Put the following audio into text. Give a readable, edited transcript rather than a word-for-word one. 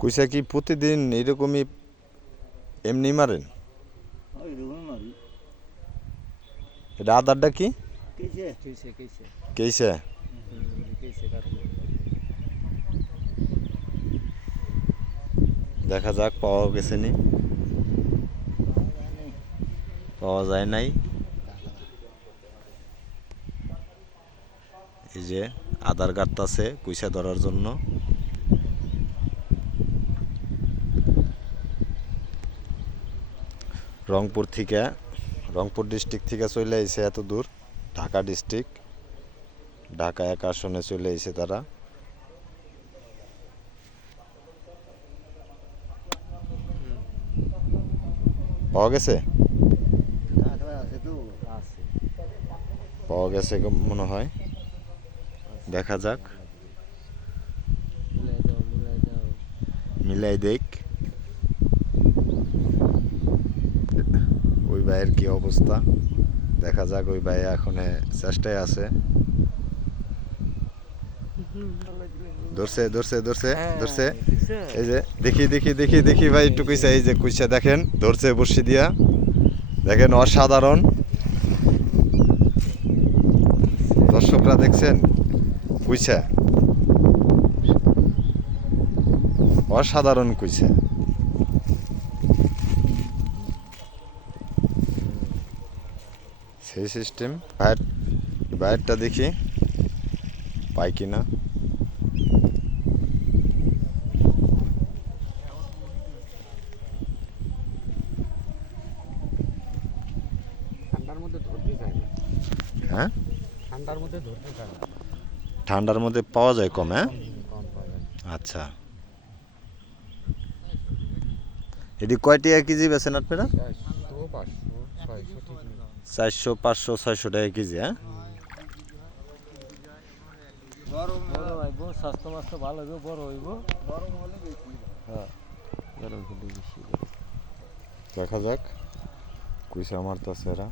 কুইসা কি প্রতিদিন এরকমই এমনি মারেন? এটা আদারটা কি? কেইসে? দেখা যাক পাওয়া গেছে নি, পাওয়া যায় নাই। এই যে আদার গাড়তাছে কুইসা ধরার জন্য। রংপুর ডিস্ট্রিক্ট থেকে চলে আইছে এত দূর, ঢাকা ডিস্ট্রিক্ট, ঢাকা 1 আসনে চলে আইছে তারা। পাওয়া গেছে, পাওয়া গেছে মনে হয়। দেখা যাক, মিলাই দেখ ওই ভাইয়ের কি অবস্থা। দেখা যাক, ওই ভাই এখন চেষ্টায় আছে। ধরছে ধরছে ধরছে ধরছে। এই যে দেখি দেখি দেখি দেখি ভাই একটু কুইসা, এই যে কুইসা দেখেন ধরছে বর্ষি দিয়া, দেখেন অসাধারণ। দর্শকরা দেখছেন কুইসা, অসাধারণ কুইসা। সেই সিস্টেম। ভাইয়েরটা দেখি পাই কিনা। হ্যাঁ, ঠান্ডার মধ্যে পাওয়া যায় কম। হ্যাঁ, আচ্ছা। এটি কয় টাকা কেজি বেছেন আপনারা? 400, 500, 600 টাকা কেজি। হ্যাঁ, দেখা যাক কুইসা মারতাছে এরা।